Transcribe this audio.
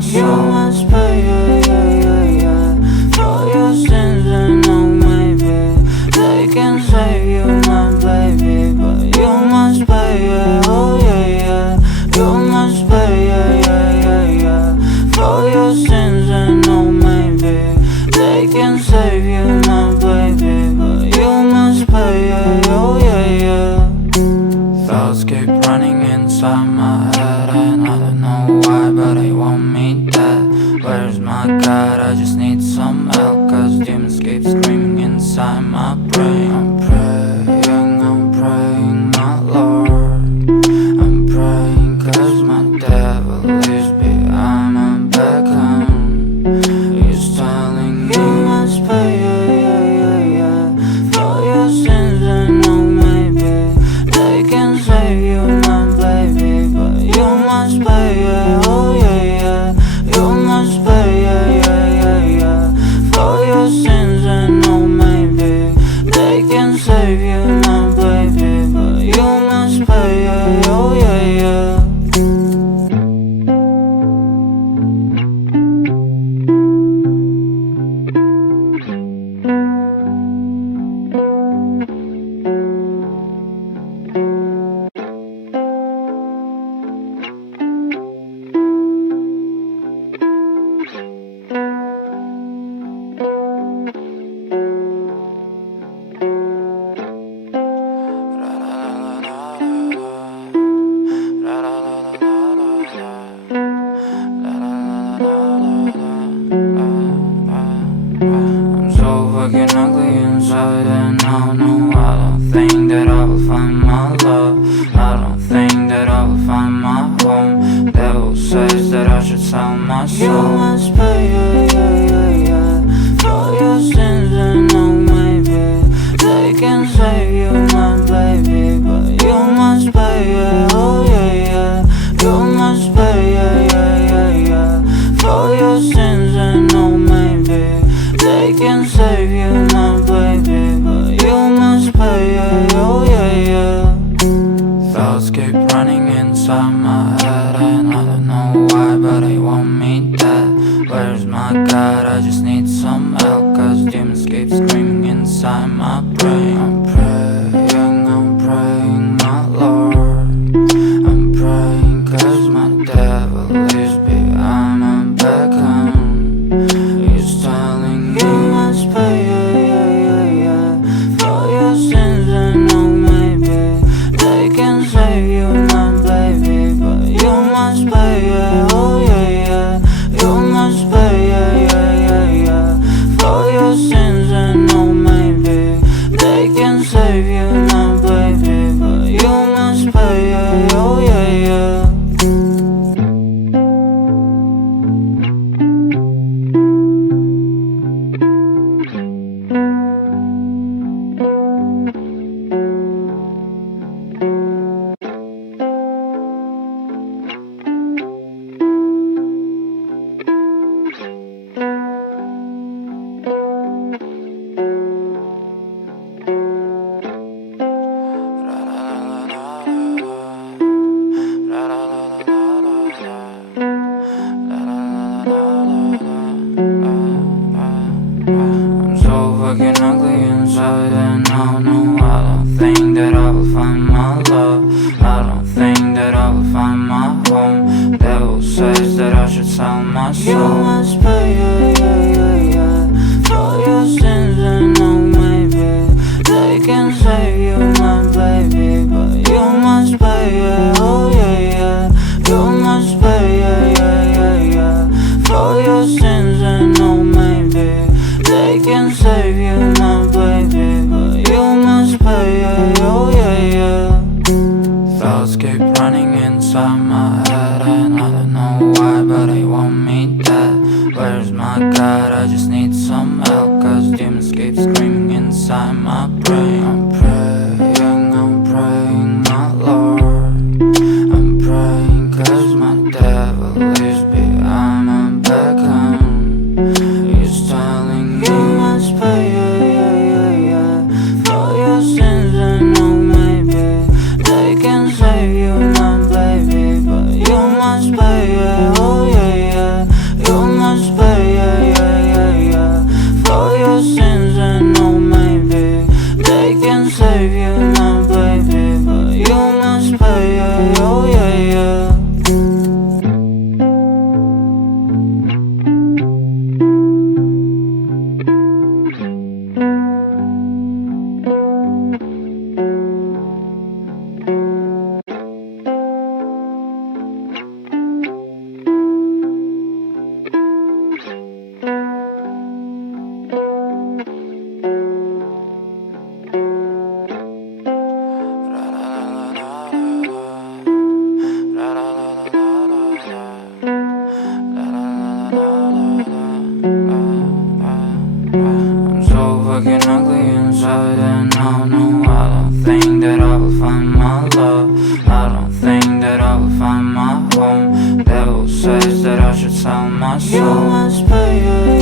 my soul. You must pay, yeah, yeah, yeah, yeah, for your sins. And oh, maybe they can save you, my baby, but you must pay, yeah, oh yeah, yeah. You must pay, yeah, yeah, yeah, yeah, for your sins. And oh, maybe they can save you, my baby, but you must pay, yeah, oh yeah, yeah. Thoughts keep running inside my head, and I don't know why, but they want me dead. Where's my God? I just need some help, cause demons keep screaming inside my brain. I'm praying, my Lord. I'm praying cause my devil is behind my back, he's telling me you must pay, yeah, yeah, yeah, yeah, for your sins. And oh, maybe they can save you, my baby, but you must pay, yeah, oh yeah, yeah. You must pay, yeah, yeah, yeah, yeah, for your sins. And oh, maybe they can save you, my baby, but you must pay, yeah, oh yeah, yeah. I'm so fucking ugly inside, and I know I don't think that I will find my love. I don't think that I will find my home. Devil says that I should sell my You soul. must pay, yeah, yeah, yeah, yeah, for your sins. And oh, maybe they can save you, my baby, but you must pay, yeah, oh yeah, yeah. You must pay, yeah, yeah, yeah, yeah, for your sins. And oh, maybe they can save you, my baby, but you must pay, yeah, oh yeah, yeah. Thoughts keep running inside my head, and I don't know why, but they want me dead. Where's my God? I just need some help, cause demons keep screaming inside my brain. I'm praying, my Lord. I'm praying cause my devil is behind my back, he's telling me You must pay, yeah, yeah, yeah, yeah, for your sins. And oh, maybe they can save you, my baby, but you must pay, yeah, oh yeah, yeah. You must pay, yeah, yeah, yeah, yeah, for your sins. And oh, maybe they can save you, my baby, but you must pay, yeah, oh yeah, yeah. I'm so fucking ugly inside, and I know I don't think that I will find my love. I don't think that I will find my home. Devil says that I should sell my You soul. must pay, yeah, yeah, yeah, yeah, for your sins. And oh, maybe they can save you, my baby, but you must pay, yeah, oh yeah, yeah. You must pay, yeah, yeah, yeah, yeah, for your sins. And oh, maybe they can save you, my baby, but you must pay, yeah, oh yeah, yeah. Thoughts keep running inside my head, and I don't know why, but they want me dead. Where's my God? I just need some help, cause demons keep screaming inside my brain. I'm praying, my Lord. I'm praying cause my devil is behind my back, he's telling me You must pay, yeah, yeah, yeah, yeah, for your sins. And oh, maybe they can save you, my baby, but you must pay, yeah, oh yeah, yeah. No, I don't think that I will find my love. I don't think that I will find my home. Devil says that I should sell my soul. You must pay,